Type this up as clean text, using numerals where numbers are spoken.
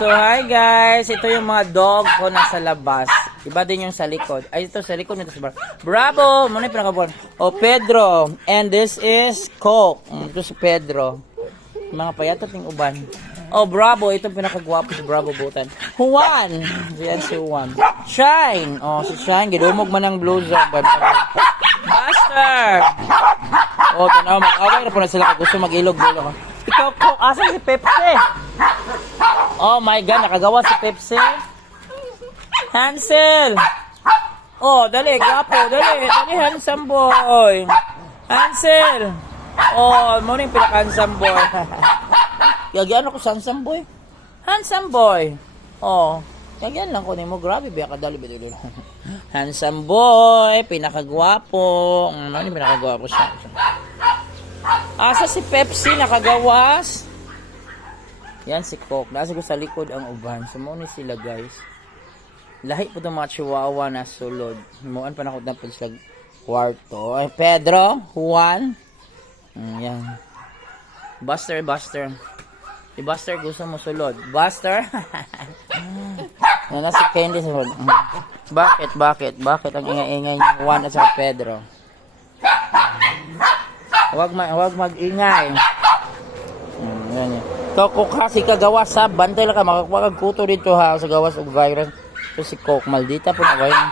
So, hi guys. Ito yung mga dog ko nasa labas. Iba din yung sa likod. Ay, ito sa likod nito sa bar. Bravo! Muna yung pinakabuhan. Oh, Pedro. And this is Coke. Ito si Pedro. Mga payatot ng uban. Oh, Bravo. Ito pinakagwapo si Bravo Butan. Juan. Yan si Juan. Shine. Oh, si Shine. Gidumog man ang blue zone. Buster. Oh, tanaw. Mag-away na po na sila kung gusto mag-ilog-ilog. Ikaw, Coke. Asa si Pepsi? Oh my God, nakagawa si Pepsi. Hansel. Oh, dali, gapo, dali, handsome boy. Hansel. Oh, muna yung pinaka-handsome boy. Yagyan ako sa handsome boy. Handsome boy. Oh, yagyan lang ko nimo, grabe, biya ka dali, biduli. Handsome boy, pinakagwapo. Ano yung pinakagwapo siya? Asa si Pepsi, nakagawas? Yan si Coke. Nasa ko sa likod ang uban. Sumuni sila guys. Lahi po itong mga chihuahua na sulod. Muan pa na ko na po sila kwarto. Ay, Pedro, Juan. Yan. Buster. Si Buster gusto mo sulod. Buster. Yan na si Candy sulod. Bakit? Bakit ang ingay-ingay niyo Juan at sa Pedro? Huwag mag-ingay. Yan yan. Coke kasi kagawas ha, bantay lang ka, makakagkuto dito ha, sa gawas og virus. So si Coke, maldita po na ba yun?